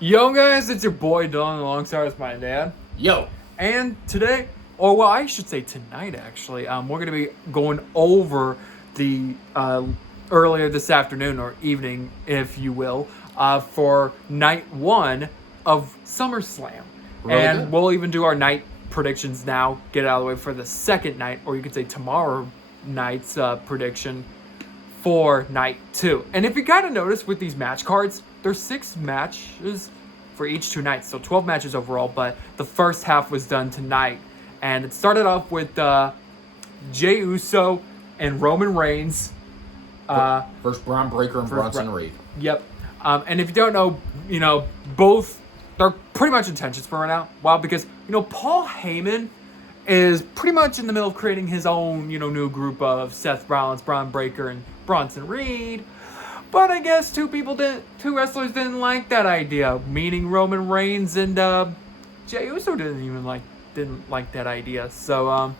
Yo guys, it's your boy Dylan alongside with my dad. Yo. And today, or well, I should say tonight actually, we're going to be going over the earlier this afternoon or evening, if you will, for night one of SummerSlam. Really and good. We'll even do our night predictions now, get it out of the way for the second night, or you could say tomorrow night's prediction for night two. And if you gotta notice with these match cards, there's 6 matches for each 2 nights, so 12 matches overall, but the first half was done tonight. And it started off with Jey Uso and Roman Reigns. First Braun Breaker and Bronson Reed. Yep. And if you don't know, both, they're pretty much intentions for right now. Wow, because, Paul Heyman is pretty much in the middle of creating his own, new group of Seth Rollins, Braun Breaker, and Bronson Reed. But I guess two wrestlers didn't like that idea, meaning Roman Reigns and Jey Uso didn't like that idea. So,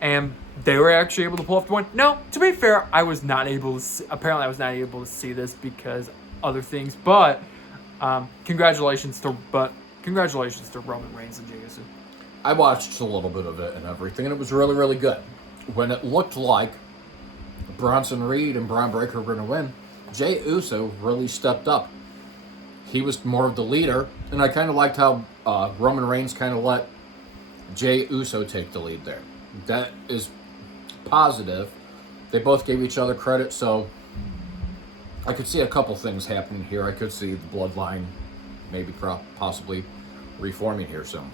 and they were actually able to pull off the one. Now, to be fair, I was not able to see this because other things. But congratulations to Roman Reigns and Jey Uso. I watched a little bit of it and everything, and it was really, really good. When it looked like Bronson Reed and Braun Breaker were going to win, Jey Uso really stepped up. He was more of the leader, and I kind of liked how Roman Reigns kind of let Jey Uso take the lead there. That is positive. They both gave each other credit, so I could see a couple things happening here. I could see the bloodline maybe possibly reforming here soon.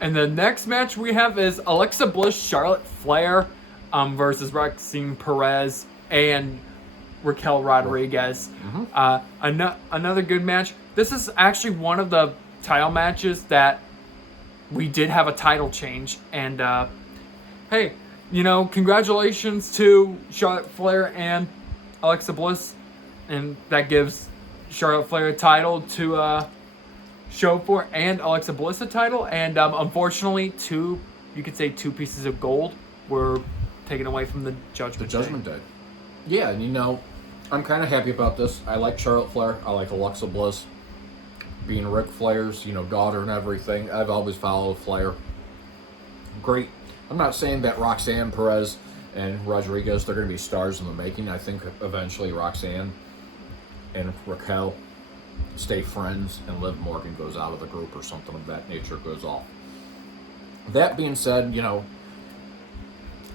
And the next match we have is Alexa Bliss, Charlotte Flair versus Roxanne Perez and Raquel Rodriguez. Mm-hmm. Another good match. This is actually one of the title matches that we did have a title change. And hey, congratulations to Charlotte Flair and Alexa Bliss. And that gives Charlotte Flair a title to show for, and Alexa Bliss a title. And unfortunately, two pieces of gold were taken away from the Judgment Day. Yeah, and I'm kind of happy about this. I like Charlotte Flair. I like Alexa Bliss. Being Ric Flair's, daughter and everything. I've always followed Flair. Great. I'm not saying that Roxanne Perez and Rodriguez, they're going to be stars in the making. I think eventually Roxanne and Raquel stay friends and Liv Morgan goes out of the group or something of that nature goes off. That being said,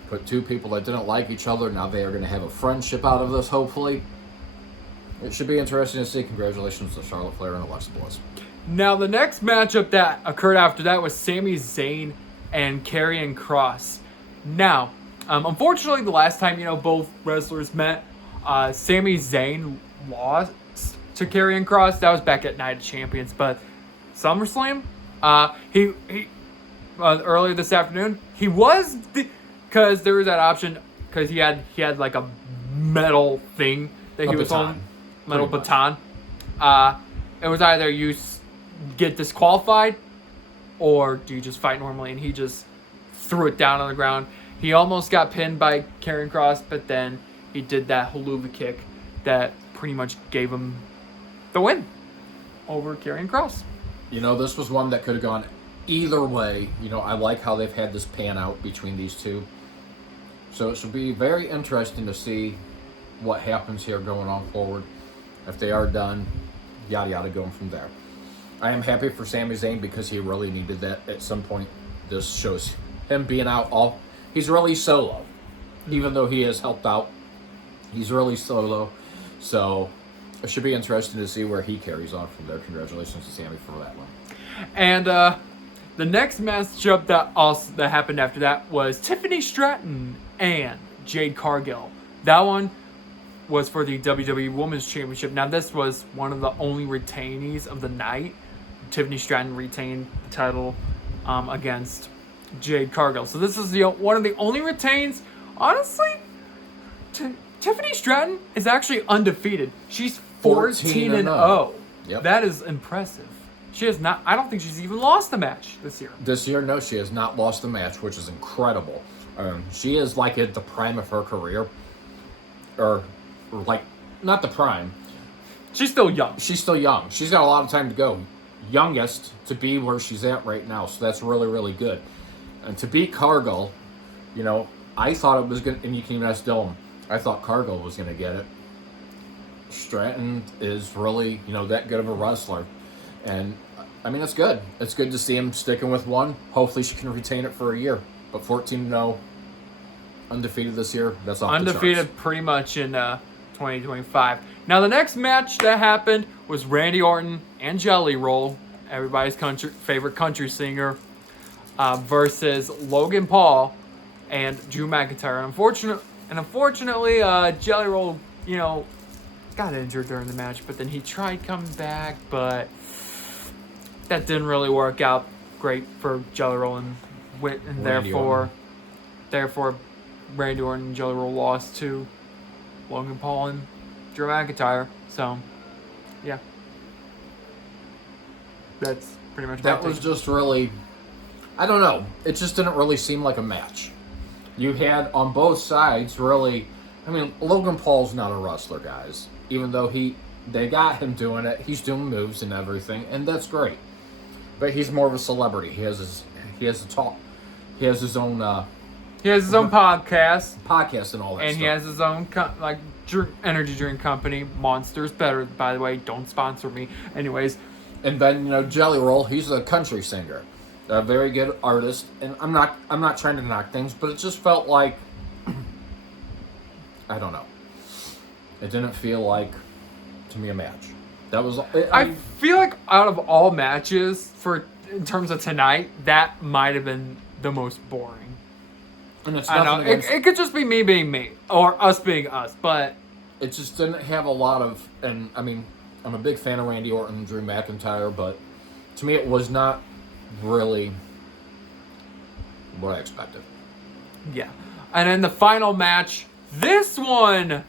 put two people that didn't like each other, now they are going to have a friendship out of this, hopefully. It should be interesting to see. Congratulations to Charlotte Flair and Alexa Bliss. Now, the next matchup that occurred after that was Sami Zayn and Karrion Kross. Now, unfortunately, the last time, both wrestlers met, Sami Zayn lost to Karrion Kross. That was back at Night of Champions. But SummerSlam, he earlier this afternoon, he was, because there was that option, because he had like a metal thing that he was on. Metal baton. It was either you get disqualified or do you just fight normally, and he just threw it down on the ground. He almost got pinned by Karrion Kross, but then he did that haluva kick that pretty much gave him the win over Karrion Kross. This was one that could have gone either way. I like how they've had this pan out between these two. So it should be very interesting to see what happens here going on forward. If they are done, yada yada, going from there. I am happy for Sami Zayn because he really needed that at some point. This shows him being out he's really solo. Even though he has helped out, he's really solo. So it should be interesting to see where he carries on from there. Congratulations to Sami for that one. And the next matchup that happened after that was Tiffany Stratton and Jade Cargill. That one was for the WWE Women's Championship. Now, this was one of the only retainees of the night. Tiffany Stratton retained the title against Jade Cargill. So this is one of the only retains. Honestly, Tiffany Stratton is actually undefeated. She's 14-0. Yep. That is impressive. She has not. I don't think she's even lost a match this year. This year, no, she has not lost a match, which is incredible. She is like at the prime of her career, or like not the prime. She's still young. She's still young. She's got a lot of time to go. Youngest to be where she's at right now, so that's really, really good. And to beat Cargill, you know, I thought it was going to, and you can even ask Dylan, I thought Cargill was going to get it. Stratton is really, you know, that good of a wrestler. And, I mean, it's good. It's good to see him sticking with one. Hopefully she can retain it for a year. But 14-0, undefeated this year, that's off Undefeated the charts. pretty much in 2025. Now, the next match that happened was Randy Orton and Jelly Roll, everybody's favorite country singer, versus Logan Paul and Drew McIntyre. Unfortunately, Jelly Roll, you know, got injured during the match, but then he tried coming back, but that didn't really work out great for Jelly Roll, and therefore Randy Orton and Jelly Roll lost to Logan Paul and Drew McIntyre. So, yeah. That's pretty much That was just really, I don't know. It just didn't really seem like a match. You had on both sides really, I mean, Logan Paul's not a wrestler, guys. Even though they got him doing it, he's doing moves and everything, and that's great. But he's more of a celebrity. He has his own he has his own podcast, and all that and stuff. he has his own energy drink company, Monsters Better, by the way. Don't sponsor me. Anyways. And then, you know, Jelly Roll, he's a country singer, a very good artist. And I'm not trying to knock things, but it just felt like, I don't know. It didn't feel like, to me, a match. That was. I feel like out of all matches in terms of tonight, that might have been the most boring. And it's I know nothing against, it could just be me being me or us being us, but it just didn't have a lot of. And I mean, I'm a big fan of Randy Orton and Drew McIntyre, but to me, it was not really what I expected. Yeah. And then the final match, this one,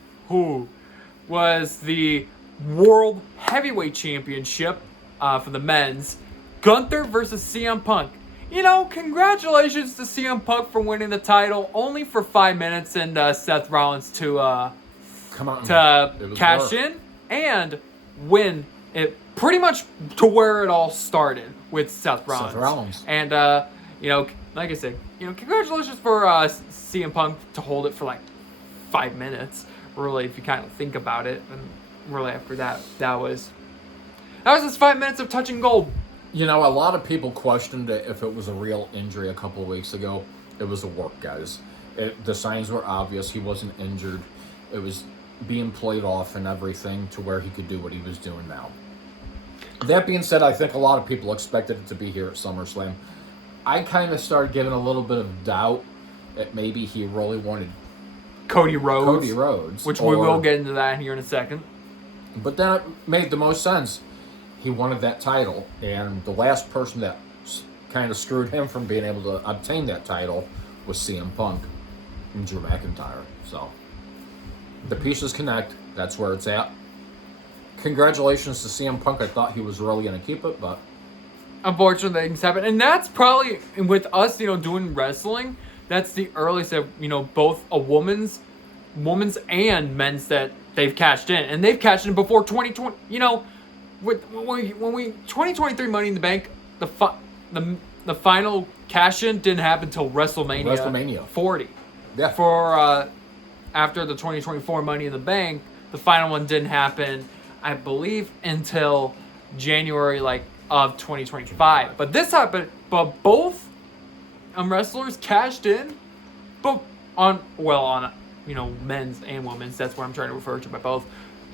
was the World Heavyweight Championship for the men's. Gunther versus CM Punk. You know, congratulations to CM Punk for winning the title, only for 5 minutes, and Seth Rollins to cash in and win it pretty much to where it all started with Seth Rollins. And, you know, like I said, you know, congratulations for CM Punk to hold it for like 5 minutes, really, if you kind of think about it. And really after that was his 5 minutes of touching gold. You know, a lot of people questioned if it was a real injury a couple of weeks ago. It was a work, guys. The signs were obvious. He wasn't injured. It was being played off and everything to where he could do what he was doing now. That being said, I think a lot of people expected it to be here at SummerSlam. I kind of started giving a little bit of doubt that maybe he really wanted Cody Rhodes. Which we will get into that here in a second. But then it made the most sense. He wanted that title, and the last person that kind of screwed him from being able to obtain that title was CM Punk and Drew McIntyre. So the pieces connect. That's where it's at. Congratulations to CM Punk. I thought he was really going to keep it, but unfortunately, things happen. And that's probably, with us, you know, doing wrestling, that's the earliest of, you know, both a woman's and men's that they've cashed in. And they've cashed in before 2020, you know, when we 2023 Money in the Bank, the final cash in didn't happen until WrestleMania 40. Yeah. For after the 2024 Money in the Bank, the final one didn't happen, I believe, until January of 2025. But this happened. But both wrestlers cashed in, but on you know, men's and women's. That's what I'm trying to refer to by both.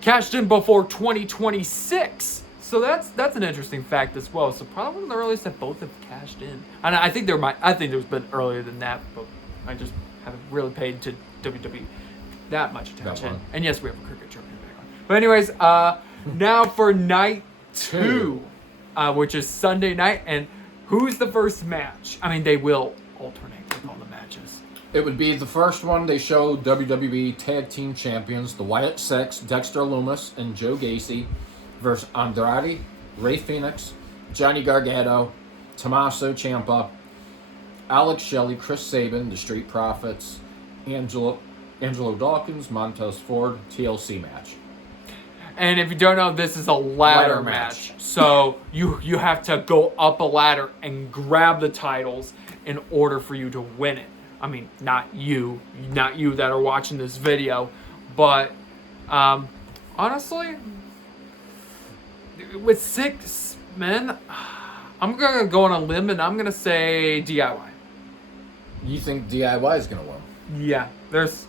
Cashed in before 2026. So that's an interesting fact as well. So probably one of the earliest that both have cashed in. And I think there's been earlier than that, but I just haven't really paid to WWE that much attention. And yes, we have a cricket trophy back on. But anyways, now for night 2, which is Sunday night. And who's the first match? I mean, they will alternate with all the matches. It would be the first one. They show WWE Tag Team Champions, the Wyatt Six, Dexter Lumis, and Joe Gacy versus Andrade, Rey Fenix, Johnny Gargano, Tommaso Ciampa, Alex Shelley, Chris Sabin, the Street Profits, Angelo Dawkins, Montez Ford, TLC match. And if you don't know, this is a ladder match. So you have to go up a ladder and grab the titles in order for you to win it. I mean, not you that are watching this video, but honestly, with 6 men, I'm gonna go on a limb and I'm gonna say DIY. You think DIY is gonna win? Yeah, it's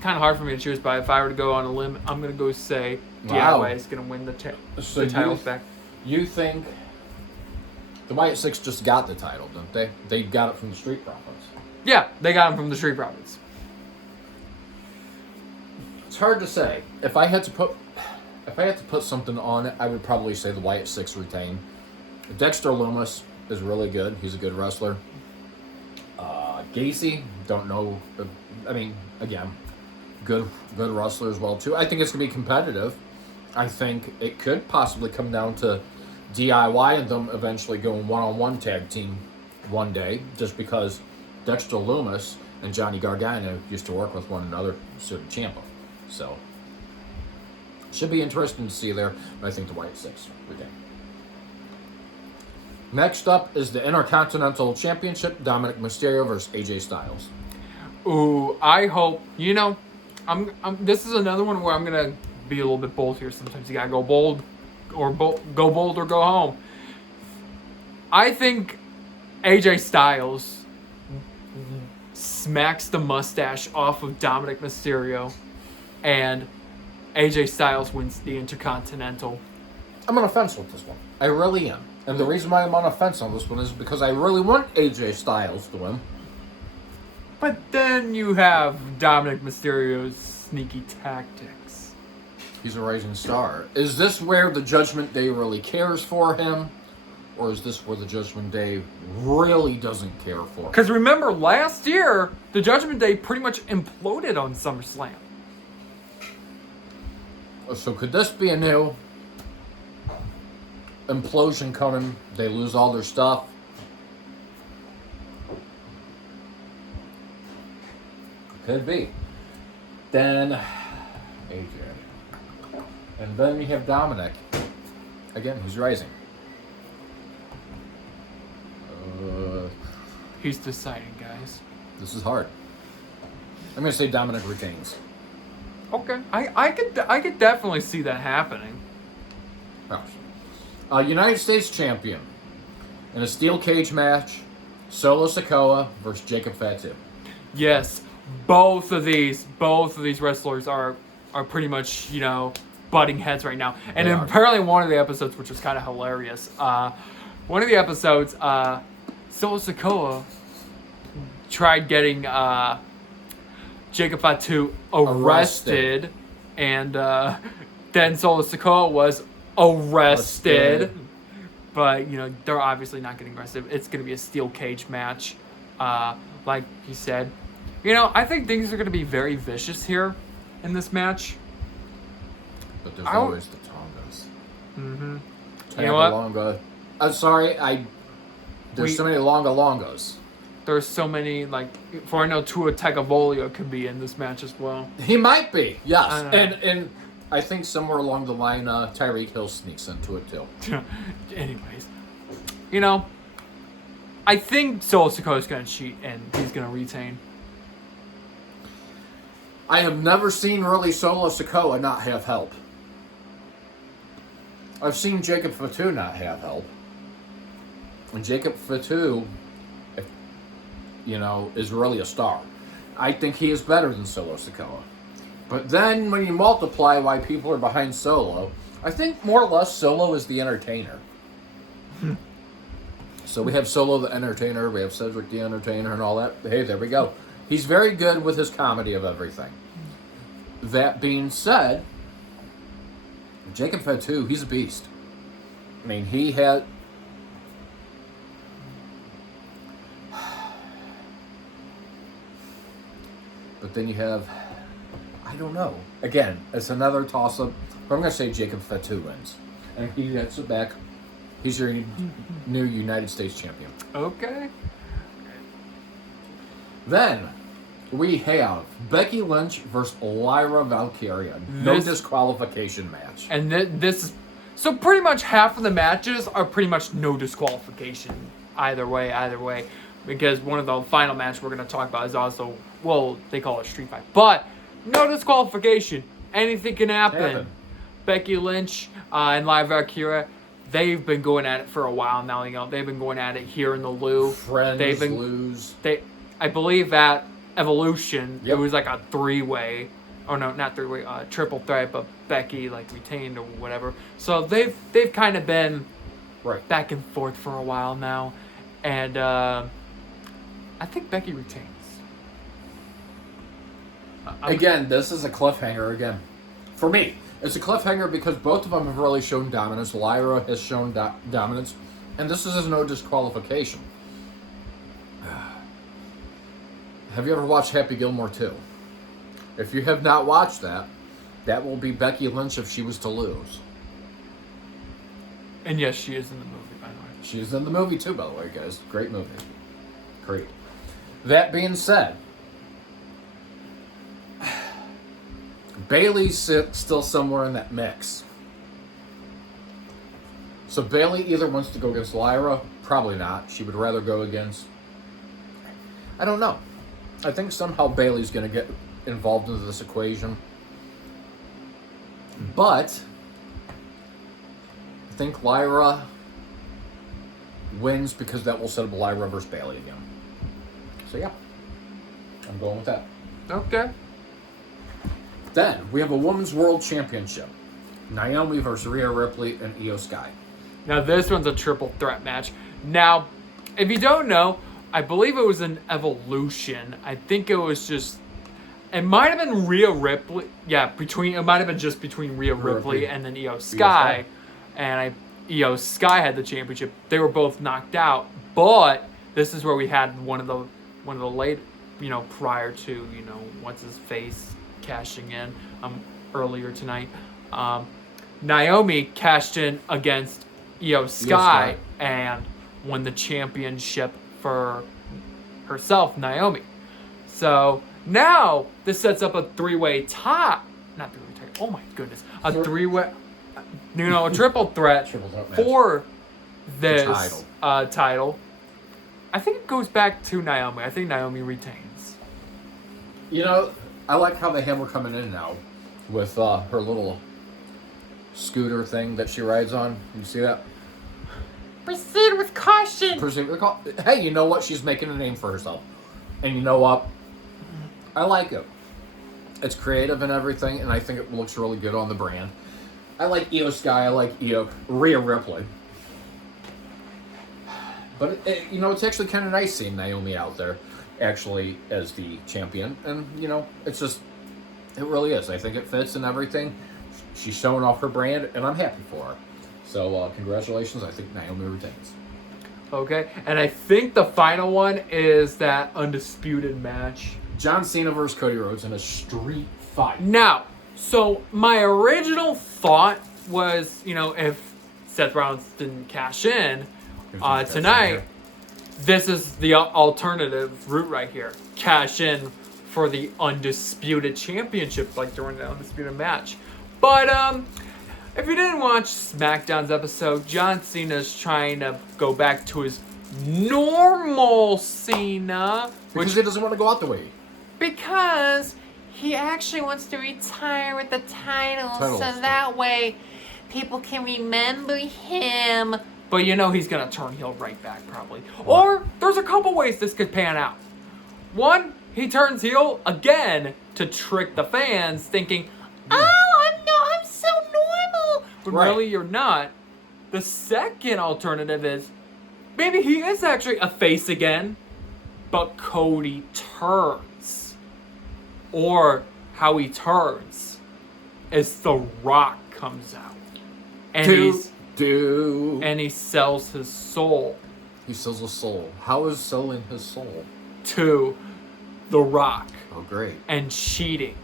kind of hard for me to choose, but if I were to go on a limb, I'm gonna go say DIY is gonna win the titles back. You think the Wyatt Six just got the title, don't they? They got it from the Street Profits. Yeah, they got him from the Street Profits. It's hard to say. If I had to put something on it, I would probably say the Wyatt Six retain. Dexter Lumis is really good. He's a good wrestler. Gacy, don't know. I mean, again, good wrestler as well too. I think it's gonna be competitive. I think it could possibly come down to DIY and them eventually going one-on-one tag team one day, just because Dexter Lumis and Johnny Gargano used to work with one another, so did Ciampa. So should be interesting to see there. But I think the Wyatt Six retain. Next up is the Intercontinental Championship, Dominic Mysterio versus AJ Styles. Ooh, I hope, this is another one where I'm going to be a little bit bold here. Sometimes you got to go bold or go bold or go home. I think AJ Styles smacks the mustache off of Dominic Mysterio and AJ Styles wins the Intercontinental. I'm on a fence with this one. I really am. And the reason why I'm on a fence on this one is because I really want AJ Styles to win. But then you have Dominic Mysterio's sneaky tactics. He's a rising star. Is this where the Judgment Day really cares for him? Or is this where the Judgment Day really doesn't care for him? Because remember, last year, the Judgment Day pretty much imploded on SummerSlam. So could this be a new implosion coming? They lose all their stuff. Could be. Then AJ. And then you have Dominic. Again, who's rising. He's deciding, guys. This is hard. I'm going to say Dominic retains. Okay. I could definitely see that happening. United States champion in a steel cage match, Solo Sikoa versus Jacob Fatu. Yes, both of these wrestlers are pretty much, butting heads right now. And apparently one of the episodes, which was kind of hilarious, one of the episodes, Solo Sikoa tried getting Jacob Fatu arrested. And then Solo Sikoa was arrested. But, they're obviously not getting arrested. It's going to be a steel cage match. Like you said. I think things are going to be very vicious here in this match. But there's always the Tongas. Mm-hmm. You know what? Longa. I'm sorry, there's so many Longos. There's so many, for I know, Tua Tagovailoa could be in this match as well. He might be, yes. And I think somewhere along the line, Tyreek Hill sneaks into it too. Anyways, I think Solo Sikoa is going to cheat and he's going to retain. I have never seen really Solo Sikoa not have help. I've seen Jacob Fatu not have help. And Jacob Fatu, is really a star. I think he is better than Solo Sikoa. But then when you multiply why people are behind Solo, I think more or less Solo is the entertainer. So we have Solo the entertainer, we have Cedric the entertainer and all that. Hey, there we go. He's very good with his comedy of everything. That being said, Jacob Fatu, he's a beast. I mean, he had... But then you have... I don't know. Again, it's another toss-up. But I'm going to say Jacob Fatu wins. And he gets it back. He's your new United States champion. Okay. Then, we have Becky Lynch versus Lyra Valkyria. No disqualification match. And this is... So pretty much half of the matches are pretty much no disqualification either way. Because one of the final matches we're going to talk about is also, well, they call it street fight. But no disqualification. Anything can happen. Becky Lynch and Lyra Valkyria, they've been going at it for a while now. You know, they've been going at it here in the Lou. Lose. I believe at Evolution, it was like a three-way. Oh no, not three-way, triple threat, but Becky like retained or whatever. So they've kind of been back and forth for a while now, and I think Becky retains. Again, this is a cliffhanger again. For me, it's a cliffhanger because both of them have really shown dominance. Lyra has shown dominance, and this is no disqualification. Have you ever watched Happy Gilmore 2? If you have not watched that, that will be Becky Lynch if she was to lose. And yes, she is in the movie, by the way. She's in the movie too, by the way, guys. Great movie. Great. That being said, Bayley's still somewhere in that mix. So Bayley either wants to go against Lyra, probably not. She would rather go against... I don't know. I think somehow Bayley's going to get involved into this equation. But I think Lyra wins because that will set up Lyra versus Bayley again. So yeah, I'm going with that. Okay. Then we have a Women's World Championship. Naomi versus Rhea Ripley and Io Sky. Now this one's a triple threat match. Now, if you don't know, I believe it was an Evolution. I think it was just... It might have been Rhea Ripley. Yeah, it might have been just between Rhea Ripley and then Io Sky. And Io Sky had the championship. They were both knocked out. But this is where we had one of the late, prior to, what's his face cashing in earlier tonight. Naomi cashed in against Io Sky and won the championship for herself, Naomi. So now this sets up a three-way tie. Not three-way tie. Oh my goodness. A three-way, a triple threat for this title. I think it goes back to Naomi. I think Naomi retains. I like how they have her coming in now with her little scooter thing that she rides on. You see that? Proceed with caution. Hey, you know what? She's making a name for herself. And you know what? I like it. It's creative and everything, and I think it looks really good on the brand. I like Io Sky. I like Rhea Ripley. But, it's actually kind of nice seeing Naomi out there actually as the champion. And, it's just, it really is. I think it fits and everything. She's showing off her brand, and I'm happy for her. So, congratulations. I think Naomi retains. Okay, and I think the final one is that undisputed match. John Cena versus Cody Rhodes in a street fight. Now, so my original thought was, if Seth Rollins didn't cash in tonight, this is the alternative route right here. Cash in for the undisputed championship, like during the undisputed match. But, if you didn't watch SmackDown's episode, John Cena's trying to go back to his normal Cena. Because he doesn't want to go out the way. Because he actually wants to retire with the title so that way people can remember him. But he's going to turn heel right back probably. Or there's a couple ways this could pan out. One, he turns heel again to trick the fans thinking, I'm so normal. But really you're not. The second alternative is maybe he is actually a face again, but Cody turns. Or how he turns is The Rock comes out. And he sells his soul. He sells his soul. How is selling his soul? To The Rock. Oh, great. And cheating.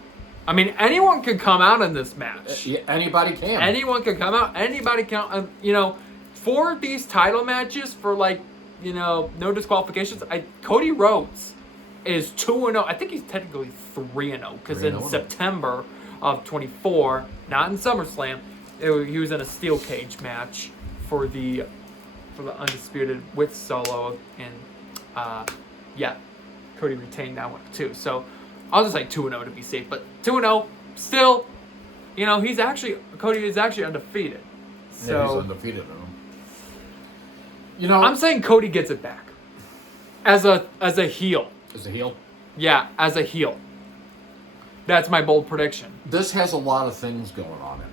I mean, anyone could come out in this match. Yeah, anybody can. Anyone could come out. Anybody can. For these title matches, for no disqualifications, Cody Rhodes is 2-0. I think he's technically 3-0 because in 3-0. September of 24, not in SummerSlam, he was in a steel cage match for the Undisputed with Solo, and Cody retained that one too. So I'll just say 2-0 to be safe, but 2-0 still, Cody is actually undefeated. So yeah, he's undefeated. I'm saying Cody gets it back as a heel. As a heel? Yeah, as a heel. That's my bold prediction. This has a lot of things going on in it.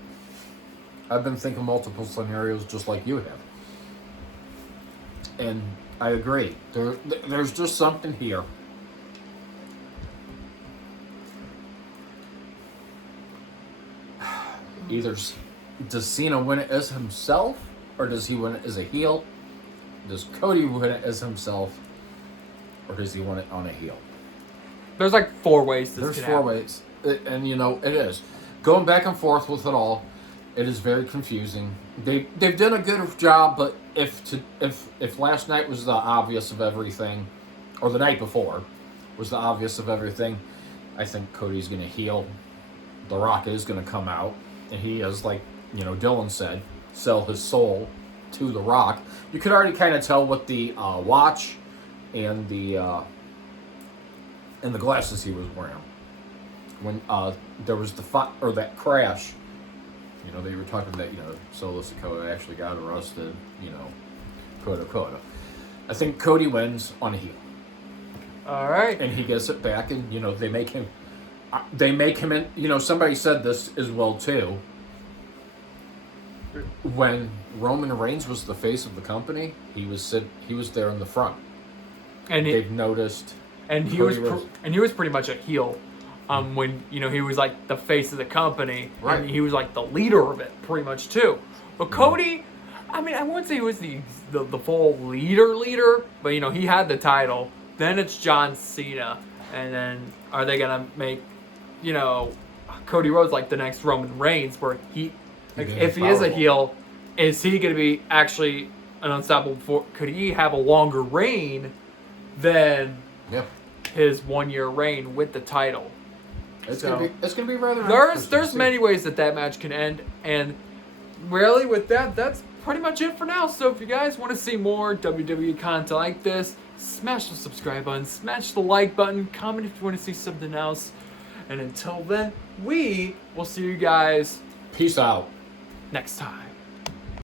I've been thinking multiple scenarios just like you have. And I agree. There's just something here. Either does Cena win it as himself, or does he win it as a heel? Does Cody win it as himself, or does he win it on a heel? There's like 4 ways this There's could 4 happen. ways. And it is. Going back and forth with it all, it is very confusing. They've done a good job, but if last night was the obvious of everything, or the night before was the obvious of everything, I think Cody's going to heel. The Rock is going to come out, and he is, like Dylan said, sell his soul to The Rock. You could already kind of tell with the watch and the glasses he was wearing when there was that crash. They were talking that Solo Sikoa actually got arrested. Quote. I think Cody wins on a heel. All right. And he gets it back, and they make him. In. Somebody said this as well too. When Roman Reigns was the face of the company, he was there in the front. And they've noticed. And he was pretty much a heel. When he was like the face of the company, right? And he was like the leader of it, pretty much too. But Cody, I wouldn't say he was the full leader, but he had the title. Then it's John Cena, and then are they gonna make Cody Rhodes like the next Roman Reigns, where if he is a heel, is he gonna be actually an unstoppable? Could he have a longer reign than his 1-year reign with the title? It's gonna be rather. There's many ways that match can end, and really with that's pretty much it for now. So if you guys want to see more WWE content like this, smash the subscribe button, smash the like button, comment if you want to see something else, and until then, we will see you guys. Peace out. Next time.